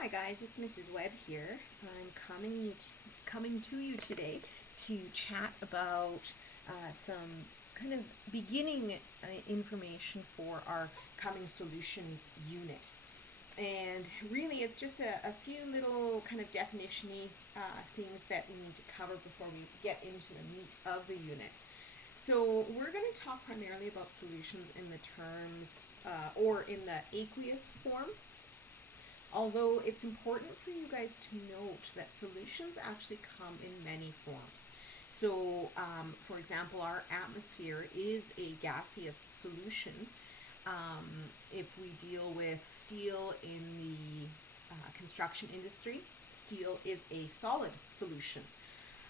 Hi guys, it's Mrs. Webb here. I'm coming to you today to chat about some kind of beginning information for our Coming Solutions unit. And really it's just a few little kind of definition-y things that we need to cover before we get into the meat of the unit. So we're going to talk primarily about solutions in the terms or in the aqueous form. Although it's important for you guys to note that solutions actually come in many forms. So, for example, our atmosphere is a gaseous solution. If we deal with steel in the construction industry, steel is a solid solution.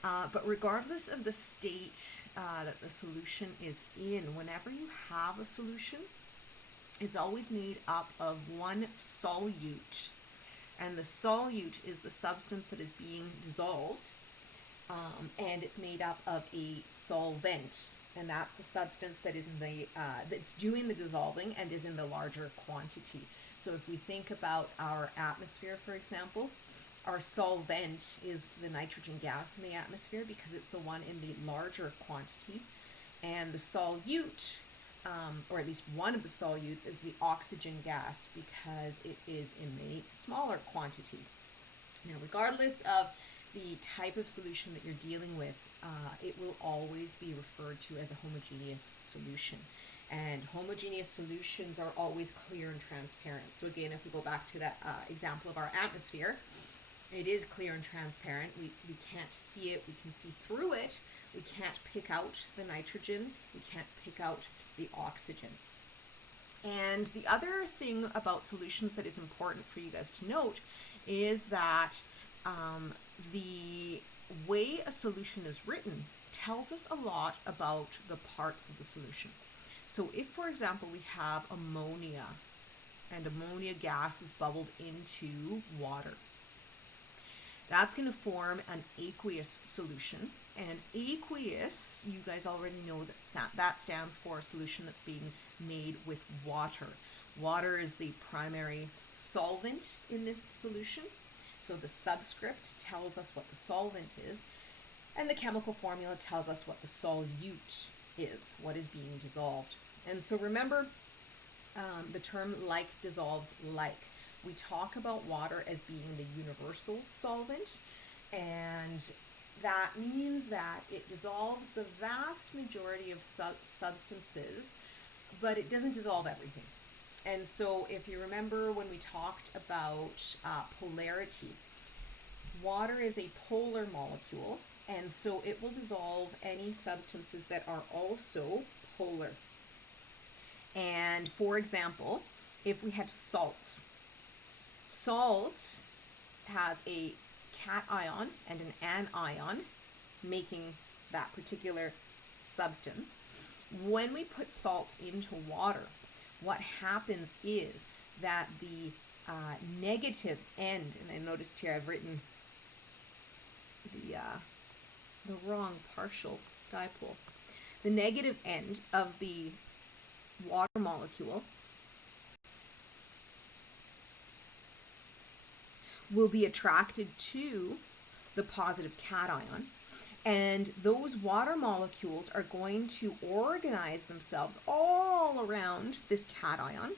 But regardless of the state that the solution is in, whenever you have a solution, it's always made up of one solute, and the solute is the substance that is being dissolved, and it's made up of a solvent, and that's the substance that is in the that's doing the dissolving and is in the larger quantity. So if we think about our atmosphere, for example, our solvent is the nitrogen gas in the atmosphere because it's the one in the larger quantity, and the solute, or at least one of the solutes, is the oxygen gas because it is in the smaller quantity. Now, regardless of the type of solution that you're dealing with, it will always be referred to as a homogeneous solution. And homogeneous solutions are always clear and transparent. So again, if we go back to that example of our atmosphere, it is clear and transparent. We can't see it, we can see through it. We can't pick out the nitrogen, we can't pick out the oxygen. And the other thing about solutions that is important for you guys to note is that the way a solution is written tells us a lot about the parts of the solution. So if, for example, we have ammonia, and ammonia gas is bubbled into water, that's going to form an aqueous solution. And aqueous, you guys already know that stands for a solution that's being made with water. Water is the primary solvent in this solution. So the subscript tells us what the solvent is, and the chemical formula tells us what the solute is, what is being dissolved. And so remember, the term like dissolves like. We talk about water as being the universal solvent, and that means that it dissolves the vast majority of substances, but it doesn't dissolve everything. And so if you remember when we talked about polarity, water is a polar molecule, and so it will dissolve any substances that are also polar. And for example, if we had salt, salt has a cation and an anion making that particular substance. When we put salt into water, what happens is that the negative end, and I noticed here I've written the wrong partial dipole. The negative end of the water molecule will be attracted to the positive cation, and those water molecules are going to organize themselves all around this cation,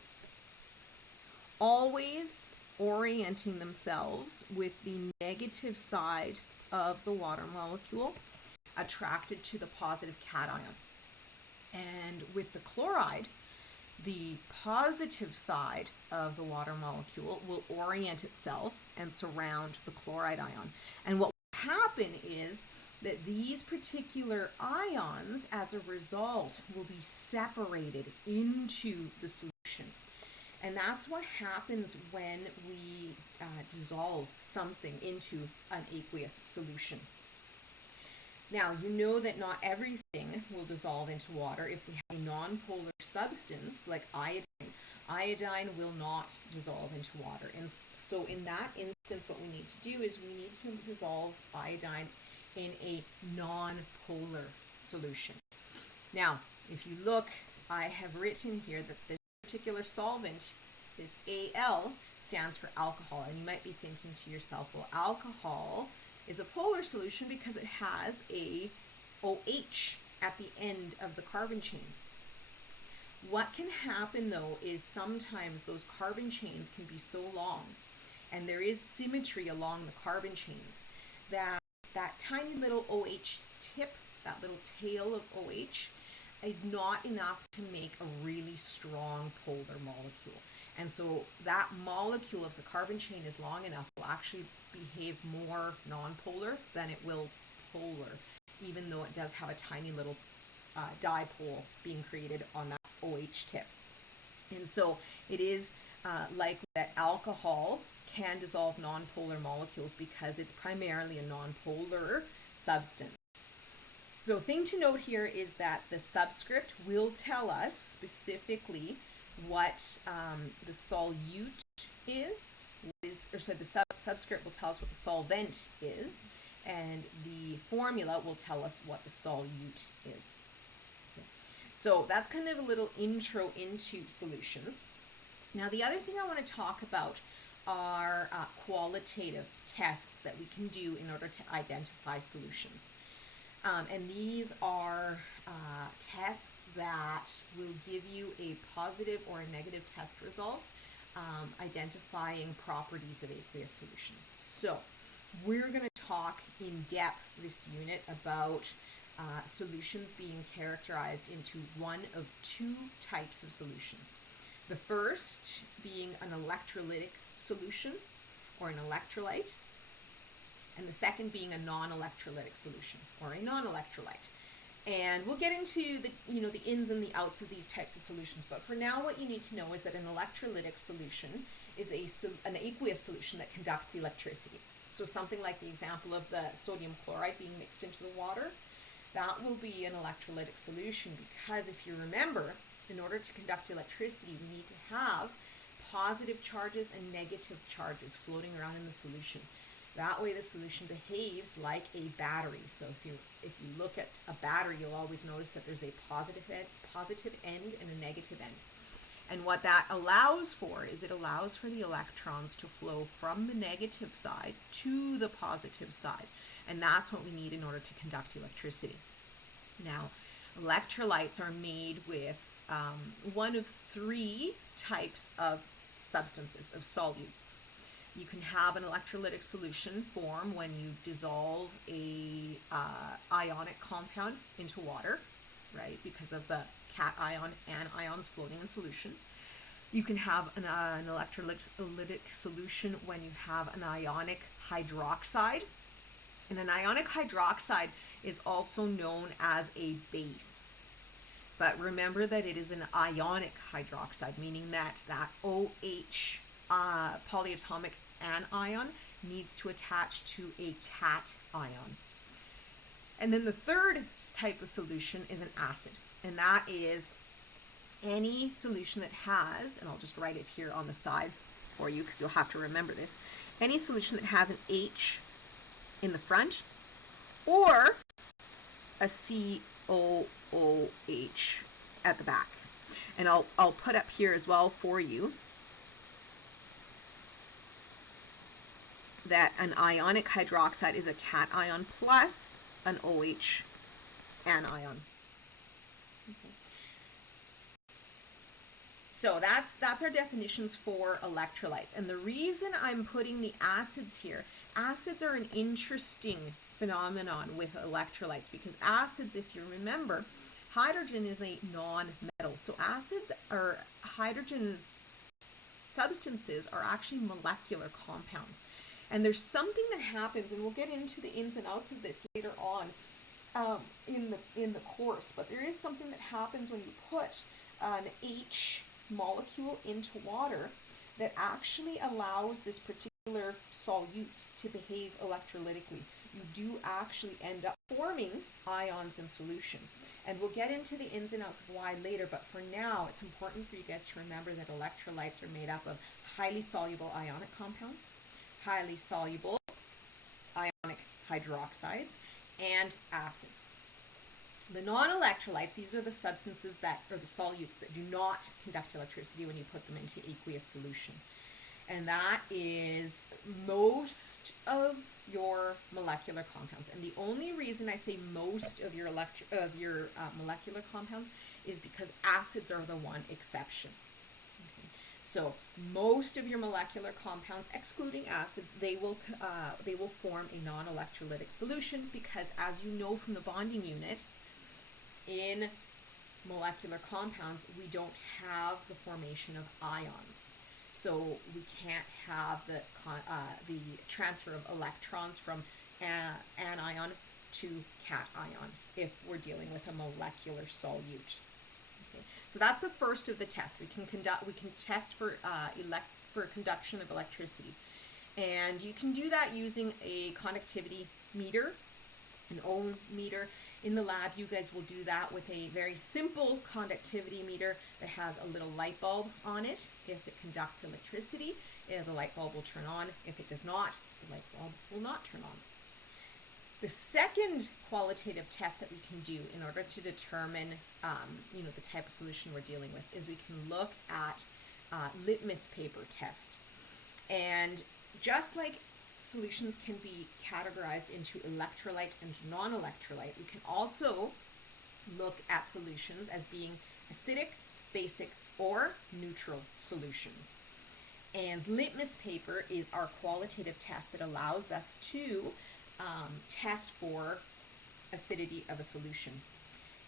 always orienting themselves with the negative side of the water molecule attracted to the positive cation. And with the chloride, the positive side of the water molecule will orient itself and surround the chloride ion. And what will happen is that these particular ions, as a result, will be separated into the solution. And that's what happens when we dissolve something into an aqueous solution. Now, you know that not everything will dissolve into water. If we have a non-polar substance like iodine, iodine will not dissolve into water. And so in that instance, what we need to do is we need to dissolve iodine in a non-polar solution. Now, if you look, I have written here that this particular solvent is Al, stands for alcohol. And you might be thinking to yourself, well, alcohol is a polar solution because it has a OH at the end of the carbon chain. What can happen though is sometimes those carbon chains can be so long, and there is symmetry along the carbon chains, that that tiny little OH tip, that little tail of OH, is not enough to make a really strong polar molecule. And so that molecule, if the carbon chain is long enough, will actually behave more non-polar than it will polar, even though it does have a tiny little dipole being created on that OH tip. And so it is likely that alcohol can dissolve non-polar molecules because it's primarily a non-polar substance. So thing to note here is that the subscript will tell us specifically what the solute is, the subscript will tell us what the solvent is, and the formula will tell us what the solute is. Okay. So that's kind of a little intro into solutions. Now the other thing I want to talk about are qualitative tests that we can do in order to identify solutions. And these are tests that will give you a positive or a negative test result, identifying properties of aqueous solutions. So we're going to talk in depth this unit about solutions being characterized into one of two types of solutions. The first being an electrolytic solution or an electrolyte, and the second being a non-electrolytic solution or a non-electrolyte. And we'll get into the ins and the outs of these types of solutions, but for now what you need to know is that an electrolytic solution is an aqueous solution that conducts electricity. So something like the example of the sodium chloride being mixed into the water, that will be an electrolytic solution, because if you remember, in order to conduct electricity, we need to have positive charges and negative charges floating around in the solution. That way the solution behaves like a battery. So if you look at a battery, you'll always notice that there's a positive end and a negative end. And what that allows for is it allows for the electrons to flow from the negative side to the positive side. And that's what we need in order to conduct electricity. Now, electrolytes are made with one of three types of substances, of solutes. You can have an electrolytic solution form when you dissolve a ionic compound into water, right, because of the cation anions floating in solution. You can have an electrolytic solution when you have an ionic hydroxide. And an ionic hydroxide is also known as a base. But remember that it is an ionic hydroxide, meaning that OH polyatomic anion needs to attach to a cation. And then the third type of solution is an acid, and that is any solution that has, and I'll just write it here on the side for you because you'll have to remember this, any solution that has an H in the front or a COOH at the back. And I'll put up here as well for you that an ionic hydroxide is a cation plus an OH anion. Okay. So that's our definitions for electrolytes. And the reason I'm putting the acids here, acids are an interesting phenomenon with electrolytes, because acids, if you remember, hydrogen is a non-metal. So acids or hydrogen substances are actually molecular compounds. And there's something that happens, and we'll get into the ins and outs of this later on in the course, but there is something that happens when you put an H molecule into water that actually allows this particular solute to behave electrolytically. You do actually end up forming ions in solution. And we'll get into the ins and outs of why later, but for now, it's important for you guys to remember that electrolytes are made up of highly soluble ionic compounds, highly soluble ionic hydroxides, and acids. The non-electrolytes, these are the substances that, or the solutes that do not conduct electricity when you put them into aqueous solution. and that is most of your molecular compounds. And the only reason I say most of your molecular compounds is because acids are the one exception. Okay. So most of your molecular compounds, excluding acids, they will form a non-electrolytic solution, because as you know from the bonding unit, in molecular compounds, we don't have the formation of ions. So we can't have the transfer of electrons from anion to cation if we're dealing with a molecular solute. Okay. So that's the first of the tests. We can test for conduction of electricity, and you can do that using a conductivity meter, an ohm meter. In the lab, you guys will do that with a very simple conductivity meter that has a little light bulb on it. If it conducts electricity, the light bulb will turn on. If it does not, the light bulb will not turn on. The second qualitative test that we can do in order to determine the type of solution we're dealing with is we can look at litmus paper test. And just like solutions can be categorized into electrolyte and non-electrolyte, we can also look at solutions as being acidic, basic, or neutral solutions. And litmus paper is our qualitative test that allows us to test for acidity of a solution.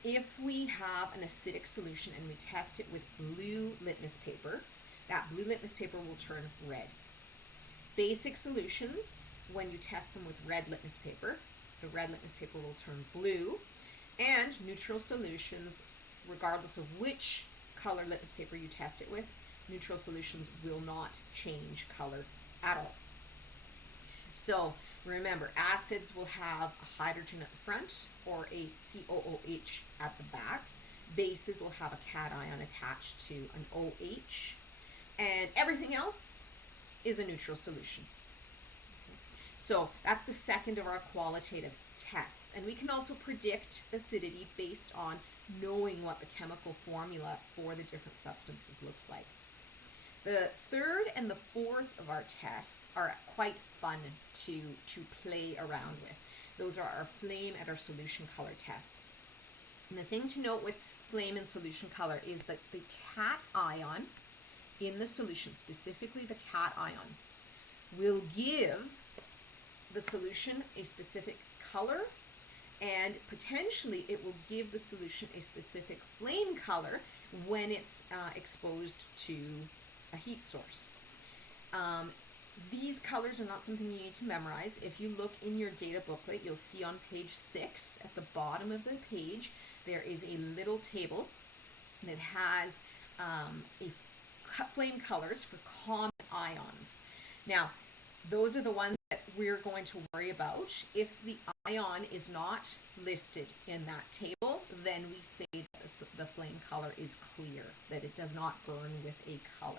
If we have an acidic solution and we test it with blue litmus paper, that blue litmus paper will turn red. Basic solutions, when you test them with red litmus paper, the red litmus paper will turn blue. And neutral solutions, regardless of which color litmus paper you test it with, neutral solutions will not change color at all. So remember, acids will have a hydrogen at the front or a COOH at the back. Bases will have a cation attached to an OH. And everything else is a neutral solution. Okay. So that's the second of our qualitative tests. And we can also predict acidity based on knowing what the chemical formula for the different substances looks like. The third and the fourth of our tests are quite fun to play around with. Those are our flame and our solution color tests. And the thing to note with flame and solution color is that the cation in the solution, specifically the cation, will give the solution a specific color, and potentially it will give the solution a specific flame color when it's exposed to a heat source. These colors are not something you need to memorize. If you look in your data booklet, you'll see on page 6 at the bottom of the page there is a little table that has flame colors for common ions. Now, those are the ones that we're going to worry about. If the ion is not listed in that table, then we say that the flame color is clear, that it does not burn with a color.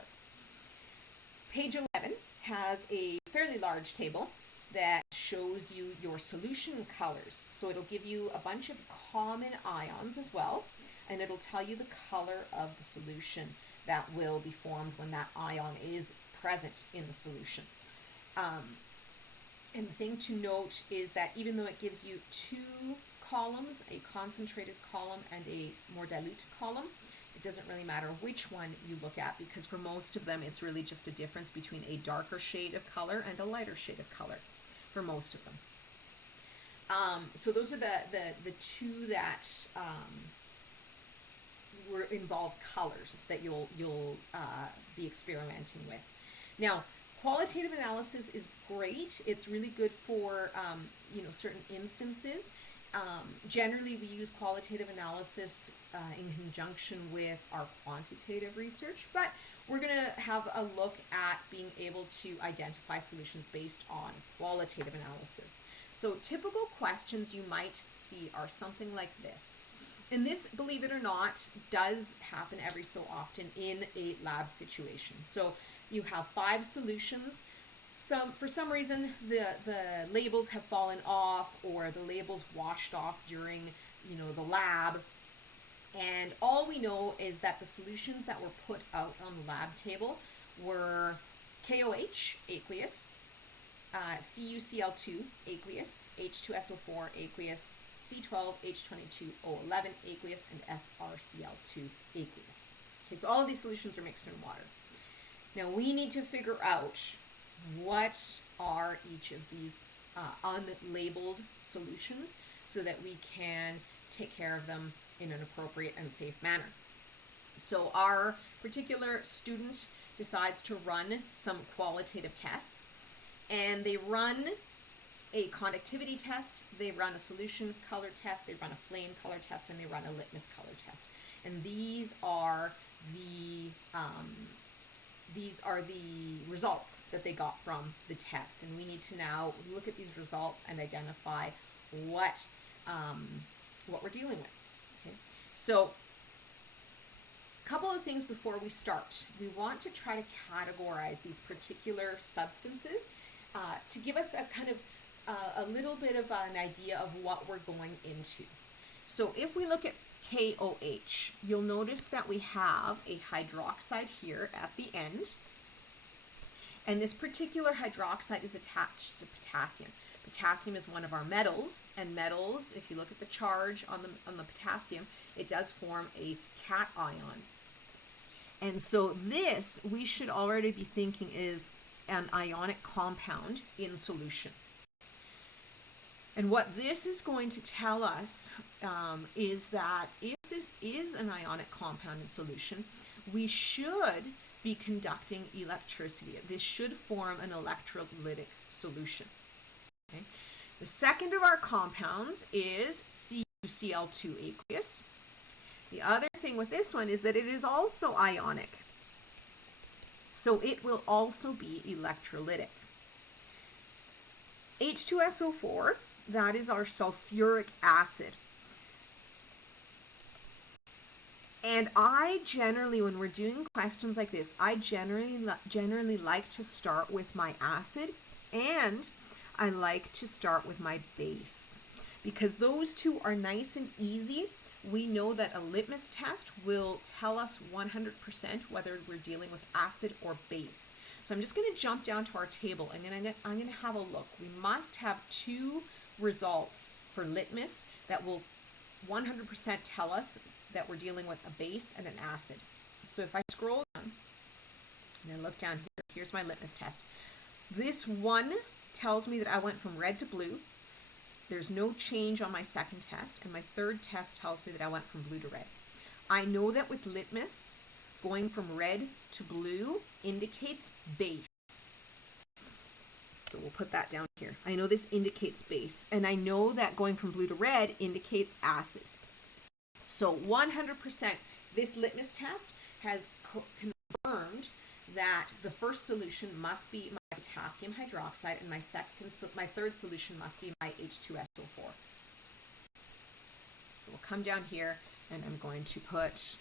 Page 11 has a fairly large table that shows you your solution colors. So it'll give you a bunch of common ions as well, and it'll tell you the color of the solution that will be formed when that ion is present in the solution. And the thing to note is that even though it gives you two columns, a concentrated column and a more dilute column, it doesn't really matter which one you look at, because for most of them it's really just a difference between a darker shade of color and a lighter shade of color for most of them. So those are the two that involve colors that you'll be experimenting with. Now, qualitative analysis is great. It's really good for certain instances. Generally, we use qualitative analysis in conjunction with our quantitative research, but we're going to have a look at being able to identify solutions based on qualitative analysis. So typical questions you might see are something like this. And this, believe it or not, does happen every so often in a lab situation. So you have 5 solutions. For some reason, the labels have fallen off, or the labels washed off during the lab. And all we know is that the solutions that were put out on the lab table were KOH, aqueous, CuCl2, aqueous, H2SO4, aqueous, C12H22O11, aqueous, and SrCl2, aqueous. Okay, so all of these solutions are mixed in water. Now we need to figure out what are each of these unlabeled solutions so that we can take care of them in an appropriate and safe manner. So our particular student decides to run some qualitative tests, and they run a conductivity test, they run a solution color test, they run a flame color test, and they run a litmus color test. And these are the results that they got from the tests. And we need to now look at these results and identify what we're dealing with. Okay? So a couple of things before we start. We want to try to categorize these particular substances to give us a kind of a little bit of an idea of what we're going into. So if we look at KOH, you'll notice that we have a hydroxide here at the end, and this particular hydroxide is attached to potassium. Potassium is one of our metals, and metals, if you look at the charge on the potassium, it does form a cation. And so this, we should already be thinking, is an ionic compound in solution. And what this is going to tell us is that if this is an ionic compound in solution, we should be conducting electricity. This should form an electrolytic solution. Okay? The second of our compounds is CuCl2 aqueous. The other thing with this one is that it is also ionic, so it will also be electrolytic. H2SO4, that is our sulfuric acid. And I generally, when we're doing questions like this, I generally like to start with my acid, and I like to start with my base, because those two are nice and easy. We know that a litmus test will tell us 100% whether we're dealing with acid or base. So I'm just going to jump down to our table, and then I'm going to have a look. We must have two results for litmus that will 100% tell us that we're dealing with a base and an acid. So if I scroll down and then look down here, here's my litmus test. This one tells me that I went from red to blue. There's no change on my second test, and my third test tells me that I went from blue to red. I know that with litmus, going from red to blue indicates base. So we'll put that down here. I know this indicates base, and I know that going from blue to red indicates acid. So 100%, this litmus test has confirmed that the first solution must be my potassium hydroxide, and my third solution must be my H2SO4. So we'll come down here, and I'm going to put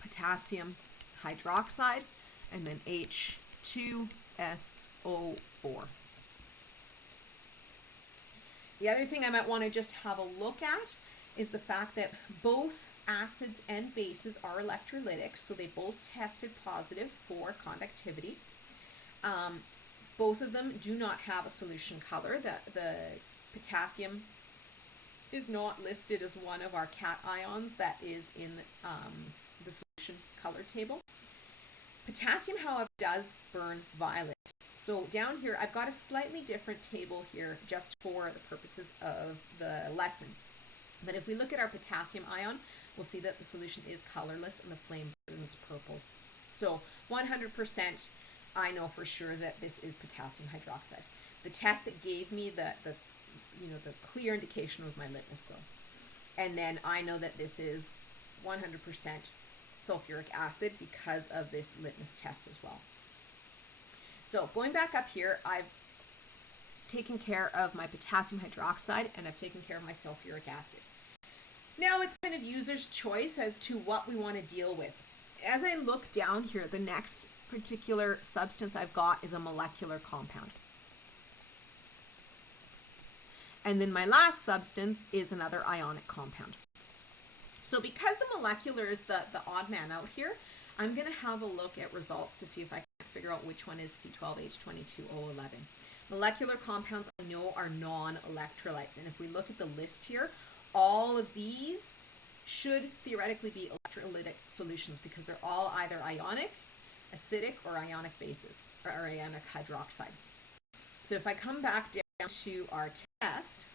potassium hydroxide and then H2SO4. The other thing I might want to just have a look at is the fact that both acids and bases are electrolytic, so they both tested positive for conductivity. Both of them do not have a solution color. The potassium is not listed as one of our cations that is in the solution color table. Potassium, however, does burn violet. So down here, I've got a slightly different table here just for the purposes of the lesson. But if we look at our potassium ion, we'll see that the solution is colorless and the flame burns purple. So 100%, I know for sure that this is potassium hydroxide. The test that gave me the clear indication was my litmus though. And then I know that this is 100% sulfuric acid because of this litmus test as well. So going back up here, I've taken care of my potassium hydroxide and I've taken care of my sulfuric acid. Now it's kind of user's choice as to what we want to deal with. As I look down here, the next particular substance I've got is a molecular compound. And then my last substance is another ionic compound. So because the molecular is the odd man out here, I'm going to have a look at results to see if I can figure out which one is C12H22O11. Molecular compounds I know are non-electrolytes. And if we look at the list here, all of these should theoretically be electrolytic solutions because they're all either ionic, acidic, or ionic bases, or ionic hydroxides. So if I come back down to our test,